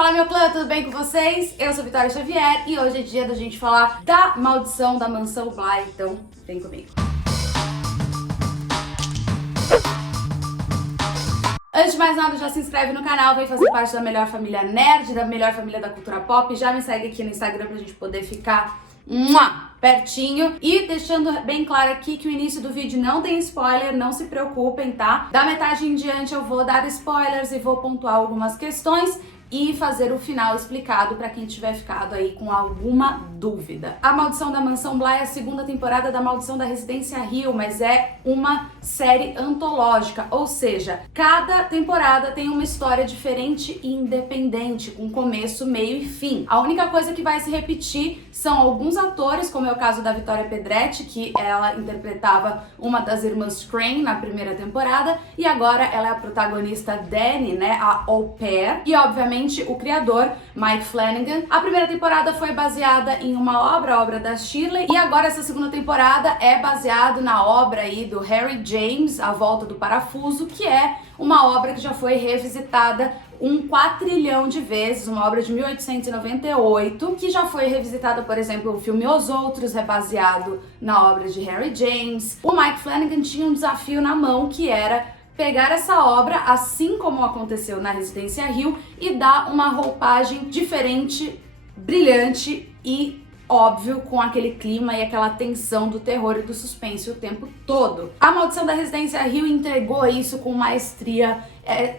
Fala meu clã, tudo bem com vocês? Eu sou Vitória Xavier e hoje é dia da gente falar da maldição da Mansão Bly, então vem comigo. Antes de mais nada, já se inscreve no canal, vem fazer parte da melhor família nerd, da melhor família da cultura pop. Já me segue aqui no Instagram pra gente poder ficar pertinho. E deixando bem claro aqui que o início do vídeo não tem spoiler, não se preocupem, tá? Da metade em diante eu vou dar spoilers e vou pontuar algumas questões e fazer o final explicado para quem tiver ficado aí com alguma dúvida. A Maldição da Mansão Bly é a segunda temporada da Maldição da Residência Hill, mas é uma série antológica, ou seja, cada temporada tem uma história diferente e independente, com começo, meio e fim. A única coisa que vai se repetir são alguns atores, como é o caso da Victoria Pedretti, que ela interpretava uma das irmãs Crane na primeira temporada, e agora ela é a protagonista Dani, né, a au pair, e obviamente o criador, Mike Flanagan. A primeira temporada foi baseada em uma obra da Shirley, e agora essa segunda temporada é baseado na obra aí do Harry James, A Volta do Parafuso, que é uma obra que já foi revisitada 1 quatrilhão de vezes, uma obra de 1898, que já foi revisitada, por exemplo, o filme Os Outros é baseado na obra de Harry James. O Mike Flanagan tinha um desafio na mão, que era pegar essa obra, assim como aconteceu na Residência Hill, e dar uma roupagem diferente, brilhante e óbvio, com aquele clima e aquela tensão do terror e do suspense o tempo todo. A Maldição da Residência Hill entregou isso com maestria,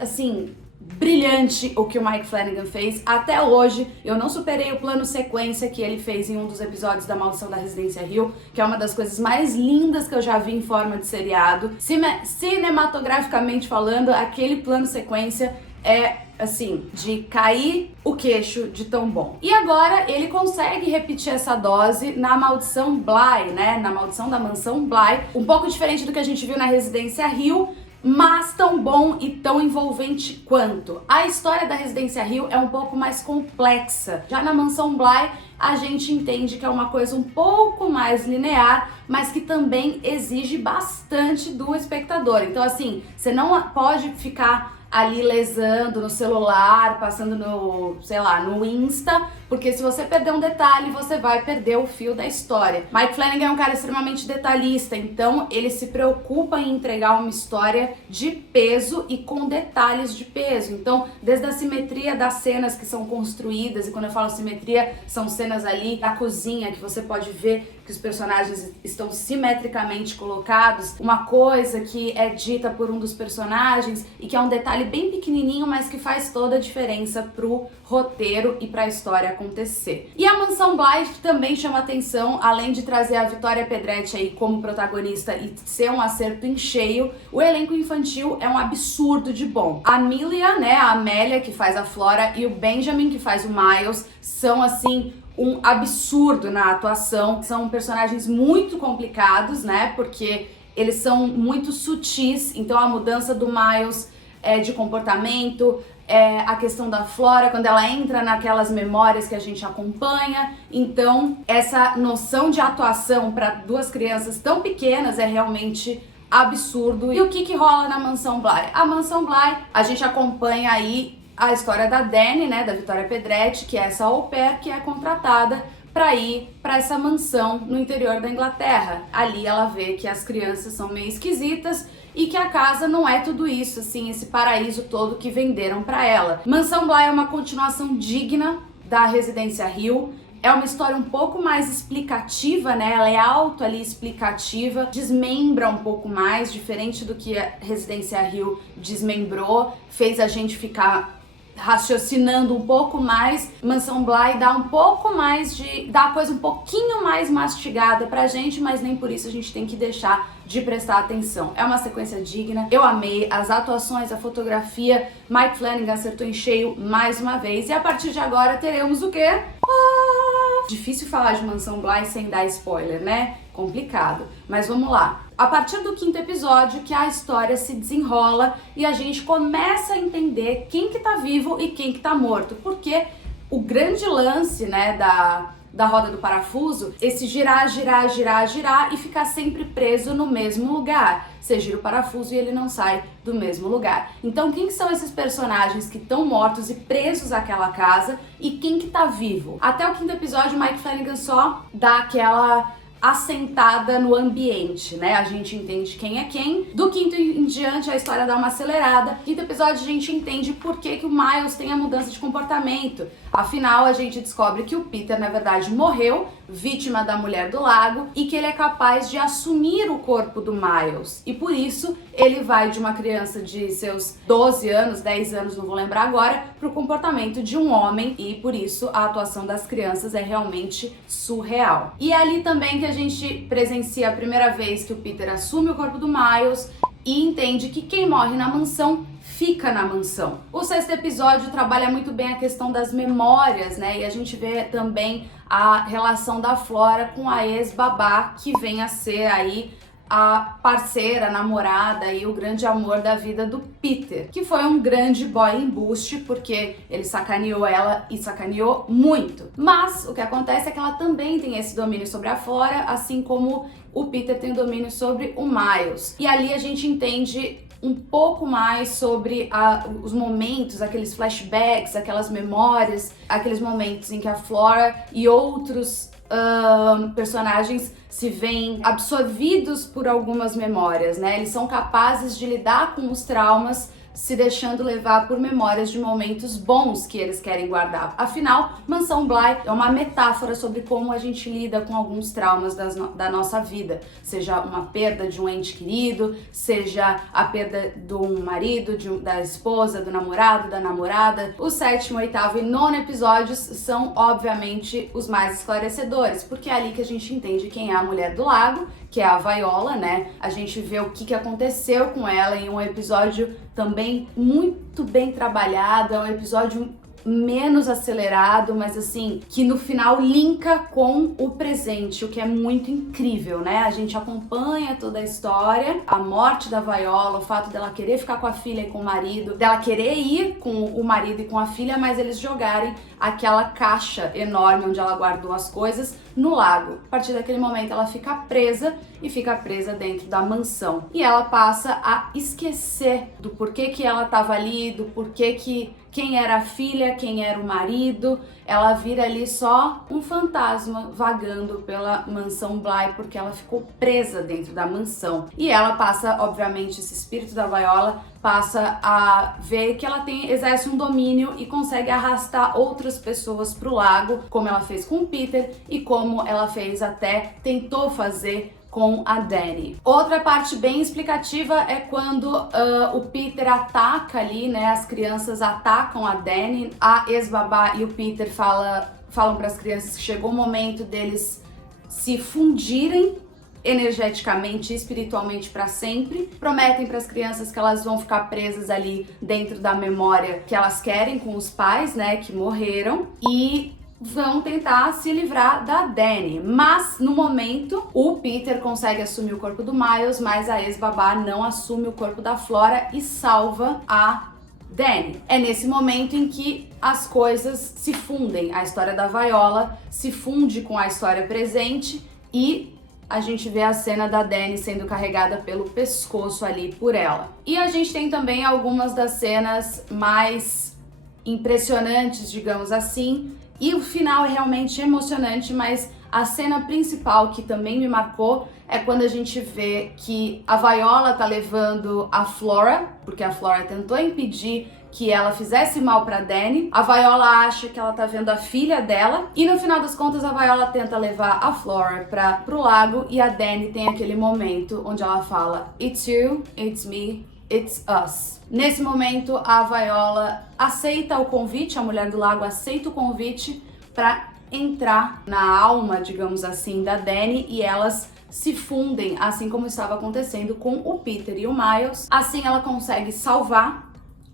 assim, brilhante o que o Mike Flanagan fez. Até hoje eu não superei o plano sequência que ele fez em um dos episódios da Maldição da Residência Hill, que é uma das coisas mais lindas que eu já vi em forma de seriado. Cinematograficamente falando, aquele plano sequência é, assim, de cair o queixo de tão bom. E agora ele consegue repetir essa dose na Maldição Bly, né? Na Maldição da Mansão Bly. Um pouco diferente do que a gente viu na Residência Hill, mas tão bom e tão envolvente quanto. A história da Residência Hill é um pouco mais complexa. Já na Mansão Bly, a gente entende que é uma coisa um pouco mais linear, mas que também exige bastante do espectador. Então, assim, você não pode ficar ali lesando no celular, passando no, sei lá, no Insta, porque se você perder um detalhe, você vai perder o fio da história. Mike Flanagan é um cara extremamente detalhista, então ele se preocupa em entregar uma história de peso e com detalhes de peso. Então, desde a simetria das cenas que são construídas, e quando eu falo simetria, são cenas ali da cozinha, que você pode ver que os personagens estão simetricamente colocados, uma coisa que é dita por um dos personagens e que é um detalhe bem pequenininho, mas que faz toda a diferença pro roteiro e pra história acontecer. E a Mansão Bly também chama atenção, além de trazer a Victoria Pedretti aí como protagonista e ser um acerto em cheio, o elenco infantil é um absurdo de bom. A Amelia, né, a Amélia, que faz a Flora, e o Benjamin, que faz o Miles, são assim um absurdo na atuação. São personagens muito complicados, né, porque eles são muito sutis, então a mudança do Miles de comportamento, a questão da Flora, quando ela entra naquelas memórias que a gente acompanha. Então, essa noção de atuação para duas crianças tão pequenas é realmente absurdo. E o que rola na Mansão Bly? A Mansão Bly, a gente acompanha aí a história da Dani, né, da Victoria Pedretti, que é essa au pair que é contratada para ir para essa mansão no interior da Inglaterra. Ali ela vê que as crianças são meio esquisitas e que a casa não é tudo isso, assim, esse paraíso todo que venderam para ela. Mansão Bly é uma continuação digna da Residência Hill. É uma história um pouco mais explicativa, né? Ela é auto ali explicativa, desmembra um pouco mais, diferente do que a Residência Hill desmembrou, fez a gente ficar raciocinando um pouco mais. Mansão Bly dá um pouco mais dá a coisa um pouquinho mais mastigada pra gente, mas nem por isso a gente tem que deixar de prestar atenção. É uma sequência digna, eu amei as atuações, a fotografia. Mike Flanagan acertou em cheio mais uma vez, e a partir de agora teremos o quê? Difícil falar de Mansão Bly sem dar spoiler, né? Complicado. Mas vamos lá. A partir do 5º episódio que a história se desenrola e a gente começa a entender quem que tá vivo e quem que tá morto. Porque o grande lance, né, da roda do parafuso, esse girar, girar, girar, girar e ficar sempre preso no mesmo lugar. Você gira o parafuso e ele não sai do mesmo lugar. Então, quem são esses personagens que estão mortos e presos àquela casa e quem que tá vivo? Até o 5º episódio, Mike Flanagan só dá aquela assentada no ambiente, né? A gente entende quem é quem. Do 5º em diante, a história dá uma acelerada. 5º episódio, a gente entende por que o Miles tem a mudança de comportamento. Afinal, a gente descobre que o Peter, na verdade, morreu, vítima da mulher do lago, e que ele é capaz de assumir o corpo do Miles. E por isso, ele vai de uma criança de seus 12 anos, 10 anos, não vou lembrar agora, pro comportamento de um homem, e por isso a atuação das crianças é realmente surreal. E é ali também que a gente presencia a primeira vez que o Peter assume o corpo do Miles e entende que quem morre na mansão fica na mansão. O 6º episódio trabalha muito bem a questão das memórias, né? E a gente vê também a relação da Flora com a ex-babá, que vem a ser aí a parceira, a namorada e o grande amor da vida do Peter, que foi um grande boy embuste, porque ele sacaneou ela e sacaneou muito. Mas o que acontece é que ela também tem esse domínio sobre a Flora, assim como o Peter tem domínio sobre o Miles. E ali a gente entende um pouco mais sobre os momentos, aqueles flashbacks, aquelas memórias, aqueles momentos em que a Flora e outros personagens se veem absorvidos por algumas memórias, né? Eles são capazes de lidar com os traumas se deixando levar por memórias de momentos bons que eles querem guardar. Afinal, Mansão Bly é uma metáfora sobre como a gente lida com alguns traumas da nossa vida, seja uma perda de um ente querido, seja a perda de um marido, da esposa, do namorado, da namorada. O 7º, 8º e 9º episódios são, obviamente, os mais esclarecedores, porque é ali que a gente entende quem é a mulher do lago, que é a Viola, né? A gente vê o que aconteceu com ela em um episódio também muito bem trabalhado, é um episódio menos acelerado, mas assim, que no final linka com o presente, o que é muito incrível, né? A gente acompanha toda a história, a morte da Viola, o fato dela querer ficar com a filha e com o marido, dela querer ir com o marido e com a filha, mas eles jogarem aquela caixa enorme onde ela guardou as coisas no lago. A partir daquele momento ela fica presa e fica presa dentro da mansão. E ela passa a esquecer do porquê que ela estava ali, do porquê que quem era a filha, quem era o marido. Ela vira ali só um fantasma vagando pela mansão Bly, porque ela ficou presa dentro da mansão. E ela passa, obviamente, esse espírito da Viola passa a ver que ela exerce um domínio e consegue arrastar outras pessoas pro lago, como ela fez com o Peter e como ela tentou fazer com a Dani. Outra parte bem explicativa é quando o Peter ataca ali, né? As crianças atacam a Dani, a ex-babá e o Peter falam para as crianças que chegou o momento deles se fundirem energeticamente e espiritualmente para sempre. Prometem para as crianças que elas vão ficar presas ali dentro da memória que elas querem com os pais, né, que morreram, e vão tentar se livrar da Dani. Mas no momento o Peter consegue assumir o corpo do Miles, mas a ex-babá não assume o corpo da Flora e salva a Dani. É nesse momento em que as coisas se fundem. A história da Viola se funde com a história presente e a gente vê a cena da Dani sendo carregada pelo pescoço ali por ela. E a gente tem também algumas das cenas mais impressionantes, digamos assim, e o final é realmente emocionante, mas a cena principal que também me marcou é quando a gente vê que a Viola tá levando a Flora, porque a Flora tentou impedir que ela fizesse mal pra Dani. A Viola acha que ela tá vendo a filha dela e no final das contas a Viola tenta levar a Flora pro lago e a Dani tem aquele momento onde ela fala "It's you, it's me, it's us". Nesse momento a Viola aceita o convite, a mulher do lago aceita o convite pra entrar na alma, digamos assim, da Dani e elas se fundem, assim como estava acontecendo com o Peter e o Miles. Assim ela consegue salvar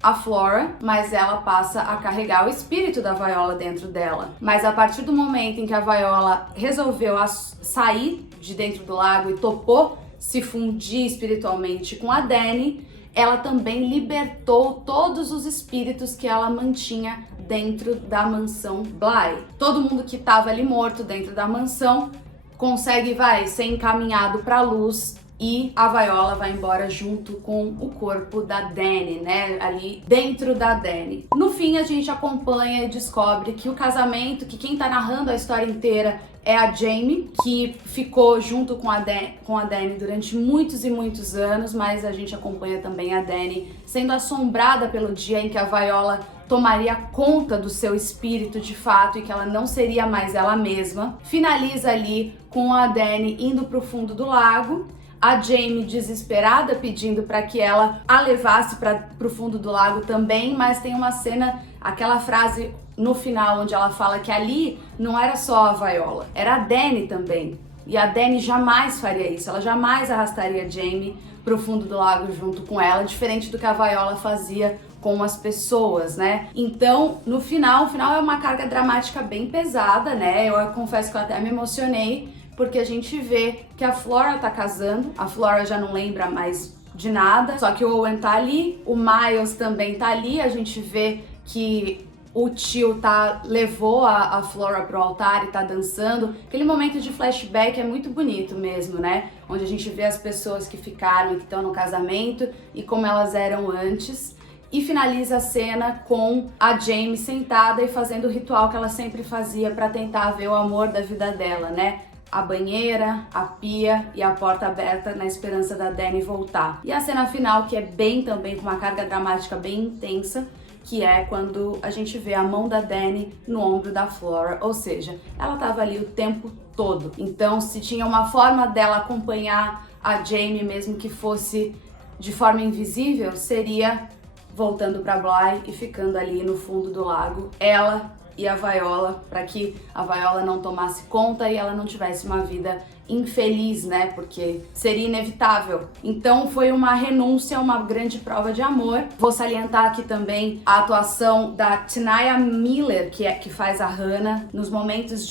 a Flora, mas ela passa a carregar o espírito da Viola dentro dela. Mas a partir do momento em que a Viola resolveu sair de dentro do lago e topou se fundir espiritualmente com a Dani, ela também libertou todos os espíritos que ela mantinha dentro da mansão Bly. Todo mundo que estava ali morto dentro da mansão consegue, ser encaminhado para a luz, e a Viola vai embora junto com o corpo da Dani, né, ali dentro da Dani. No fim, a gente acompanha e descobre que o casamento, que quem tá narrando a história inteira é a Jamie, que ficou junto com a Dani durante muitos e muitos anos, mas a gente acompanha também a Dani sendo assombrada pelo dia em que a Viola tomaria conta do seu espírito de fato e que ela não seria mais ela mesma. Finaliza ali com a Dani indo pro fundo do lago, a Jamie desesperada pedindo para que ela a levasse pro fundo do lago também, mas tem uma cena, aquela frase no final onde ela fala que ali não era só a Viola, era a Dani também. E a Dani jamais faria isso, ela jamais arrastaria a Jamie pro fundo do lago junto com ela, diferente do que a Viola fazia com as pessoas, né? Então, no final, o final é uma carga dramática bem pesada, né? Eu confesso que eu até me emocionei, porque a gente vê que a Flora tá casando, a Flora já não lembra mais de nada, só que o Owen tá ali, o Miles também tá ali, a gente vê que o tio levou a Flora pro altar e tá dançando. Aquele momento de flashback é muito bonito mesmo, né? Onde a gente vê as pessoas que ficaram e que estão no casamento e como elas eram antes. E finaliza a cena com a Jamie sentada e fazendo o ritual que ela sempre fazia para tentar ver o amor da vida dela, né? A banheira, a pia e a porta aberta na esperança da Dani voltar. E a cena final, que é bem também com uma carga dramática bem intensa, que é quando a gente vê a mão da Dani no ombro da Flora, ou seja, ela estava ali o tempo todo. Então, se tinha uma forma dela acompanhar a Jamie, mesmo que fosse de forma invisível, seria voltando para Bly e ficando ali no fundo do lago, ela e a Viola, para que a Viola não tomasse conta e ela não tivesse uma vida infeliz, né? Porque seria inevitável. Então foi uma renúncia, uma grande prova de amor. Vou salientar aqui também a atuação da Tanaya Miller, que faz a Hannah, nos momentos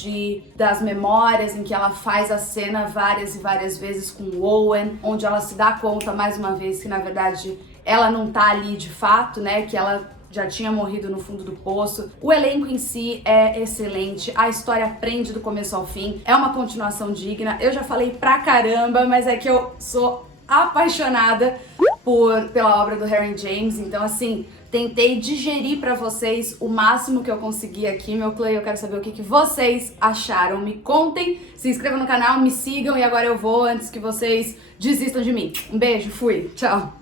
das memórias em que ela faz a cena várias e várias vezes com o Owen, onde ela se dá conta mais uma vez que na verdade ela não tá ali de fato, né? Que ela já tinha morrido no fundo do poço. O elenco em si é excelente, a história prende do começo ao fim, é uma continuação digna. Eu já falei pra caramba, mas é que eu sou apaixonada pela obra do Harry James, então assim, tentei digerir pra vocês o máximo que eu consegui aqui, meu Clay. Eu quero saber o que vocês acharam, me contem, se inscrevam no canal, me sigam e agora eu vou antes que vocês desistam de mim. Um beijo, fui, tchau!